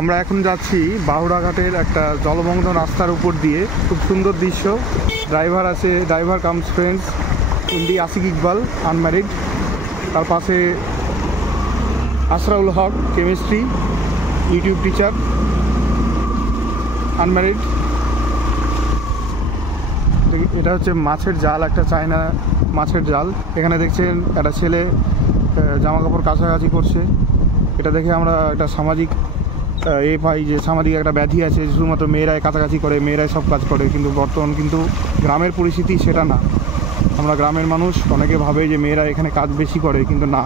আমরা এখন যাচ্ছি বাহুড়াঘাটের একটা জলমগ্ন রাস্তার উপর দিয়ে, খুব সুন্দর দৃশ্য। ড্রাইভার আছে, ড্রাইভার কামস ফ্রেন্ডস ইন্ডি আসিক ইকবাল আনম্যারিড, তার পাশে আসরাউল হক কেমিস্ট্রি ইউটিউব টিচার আনম্যারিড। এটা হচ্ছে মাছের জাল, একটা চায়না মাছের জাল। এখানে দেখছেন একটা ছেলে জামা কাপড় কাছাকাছি করছে। এটা দেখে আমরা একটা সামাজিক পাই যে সামাজিক একটা ব্যাধি আছে, শুধুমাত্র মেয়েরাই কাছাকাছি করে, মেয়েরাই সব কাজ করে। কিন্তু বর্তমান কিন্তু গ্রামের পরিস্থিতি সেটা না। আমরা গ্রামের মানুষ, অনেকে ভাবে যে মেয়েরা এখানে কাজ বেশি করে, কিন্তু না।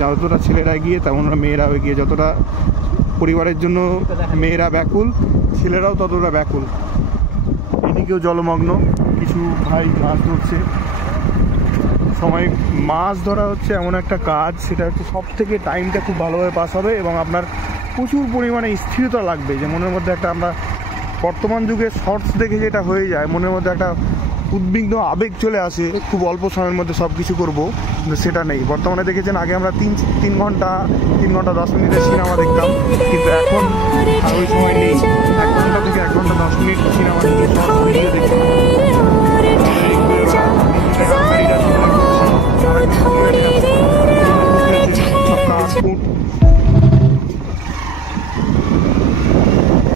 যতটা ছেলেরা এগিয়ে তেমন মেয়েরাও এগিয়ে। যতটা পরিবারের জন্য মেয়েরা ব্যাকুল, ছেলেরাও ততটা ব্যাকুল। এদিকেও জলমগ্ন, কিছু ভাই মাছ ধরছে। সময় মাছ ধরা হচ্ছে এমন একটা কাজ, সেটা হচ্ছে সব থেকে টাইমটা খুব ভালোভাবে পাস হবে এবং আপনার প্রচুর পরিমাণে স্থিরতা লাগবে। যে মনের মধ্যে একটা, আমরা বর্তমান যুগে শর্টস দেখে যেটা হয়ে যায়, মনের মধ্যে একটা উদ্বিগ্ন আবেগ চলে আসে, খুব অল্প সময়ের মধ্যে সব কিছু করবো, কিন্তু সেটা নেই। বর্তমানে দেখেছেন, আগে আমরা 3 ঘন্টা 10 মিনিটের সিনেমা দেখতাম, কিন্তু এখন আর ওই সময় নেই। 1 ঘন্টা থেকে 1 ঘন্টা 10 মিনিট সিনেমা